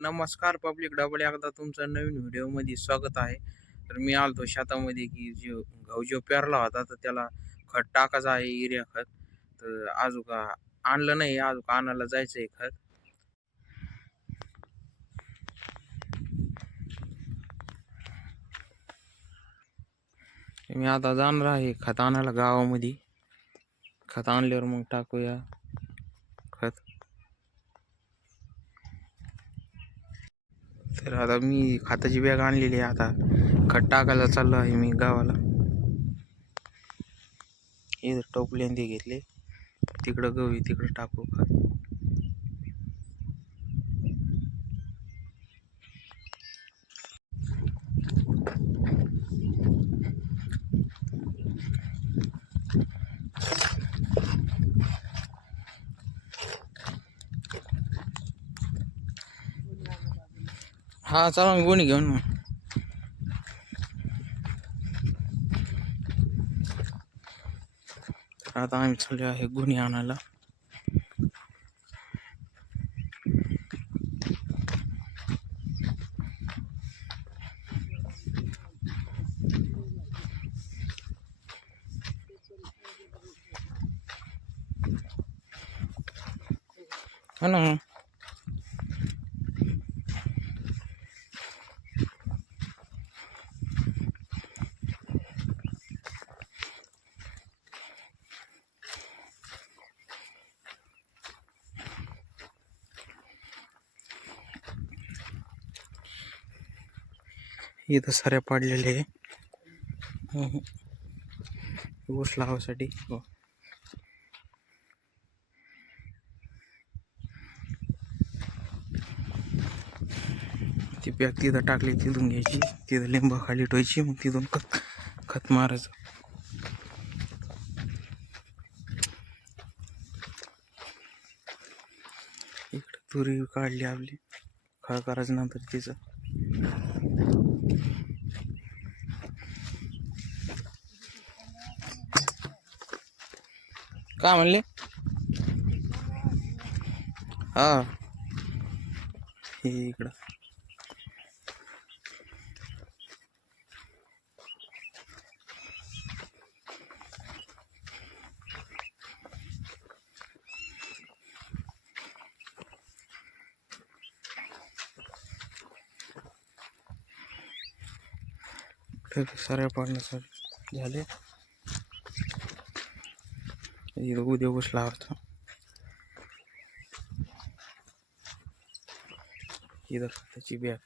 नमस्कार public, double एकदा तुमचं नवीन व्हिडिओमध्ये स्वागत आहे. तर मी आलतो शेतामध्ये की गहू जो पेरला होता तर त्याला खत टाकायचं आहे, युरिया खत. तर अजून आणलं नाही, अजून आणायला जायचं आहे खत. मी आता जाणार आहे खत आणायला गावामध्ये. खत आणल्यावर मग टाकूया खत. तर आता मी खताची बॅग आणलेली आहे. आता खत टाकायला चाललो आहे मी गावाला. इथं टोपल्यान ते घेतले, तिकडं गहू तिकडं टाकू खत. हा चला मी गोणी घेऊन मग. आता आम्ही चाललो आहे गुन्हे आणायला. हा ना. इथं साऱ्या पाडलेले आहे ऊस लावासाठी. ती बॅग तिथं टाकली, तिथून घ्यायची, तिथं लिंब खाली ठेवायची, मग तिथून खत मारायचं. इकडं तुरी काढली आपली, खळ करायचं नंतर तिचं. काय म्हणले? हा हे इकडं साऱ्या पाडण्यासाठी झाले. उद्या ऊस लावायचा. इथं त्याची बॅग.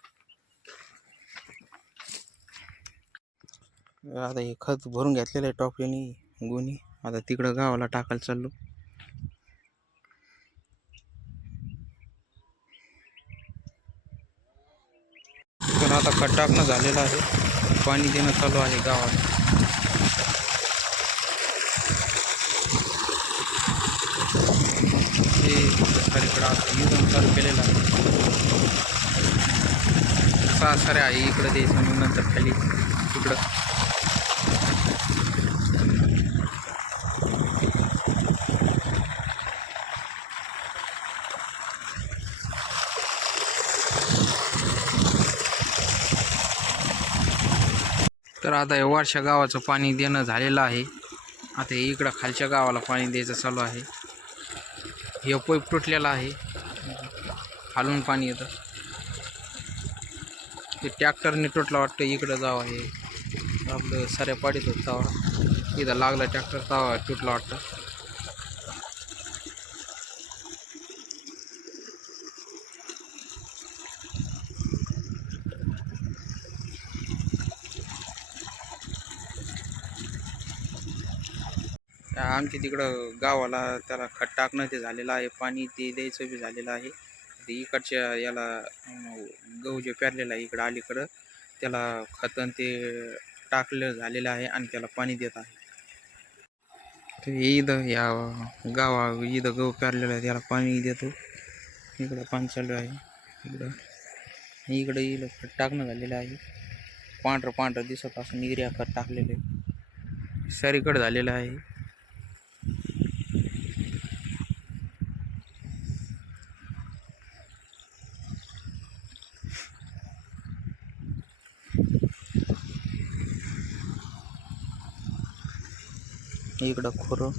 आता हे खत भरून घेतलेलं आहे टॉपल्यानी गोणी. आता तिकडं गावाला टाकायला चाललो. तर आता खत टाकणं झालेलं आहे, पाणी देणं चालू आहे गावात. हे सरीकडं आता युजन चालू केलेलं आहे. साऱ्या आहे इकडं द्यायचं, मग नंतर खाली इकडं. तर आता या वरच्या गावाचं पाणी देणं झालेलं आहे. आता इकडं खालच्या गावाला पाणी द्यायचं चालू आहे. हे पाईप तुटलेला आहे, खालून पाणी येतं. ते ट्रॅक्टरने तुटला वाटतं. इकडं जावं आहे आपलं साऱ्या पाडीत होत तवा, इथं लागला ट्रॅक्टर तवा तुटला वाटतं. आमच्या तिकडं गावाला त्याला खत टाकणं ते झालेलं आहे, पाणी ते द्यायचं बी झालेलं आहे. ते इकडच्या याला गहू जे पेरलेलं आहे इकडं अलीकडं, त्याला खतन ते टाकलं झालेलं आहे आणि त्याला पाणी देत आहे. तर इथं या इथं गहू पेरलेला आहे त्याला पाणी देतो. इकडं पाणी चालू आहे. इकडं इकडं खत टाकणं झालेलं आहे. पांढरं पांढरं दिसत असं निर्या खत टाकलेलं आहे, सरीकडं झालेलं आहे. इकडं खोरं.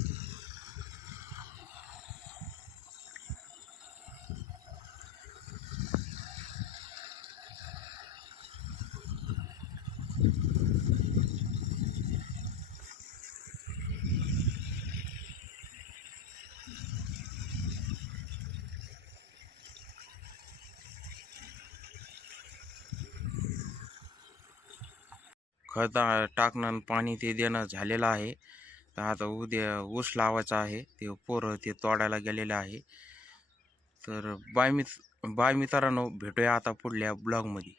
खत टाकणं आणि पाणी ते देणं झालेलं आहे. तर आता उद्या ऊस लावायचा आहे. ते पोरं ते तोडायला गेलेले आहे. तर बाय मित्रांनो, भेटूया आता पुढल्या ब्लॉगमध्ये.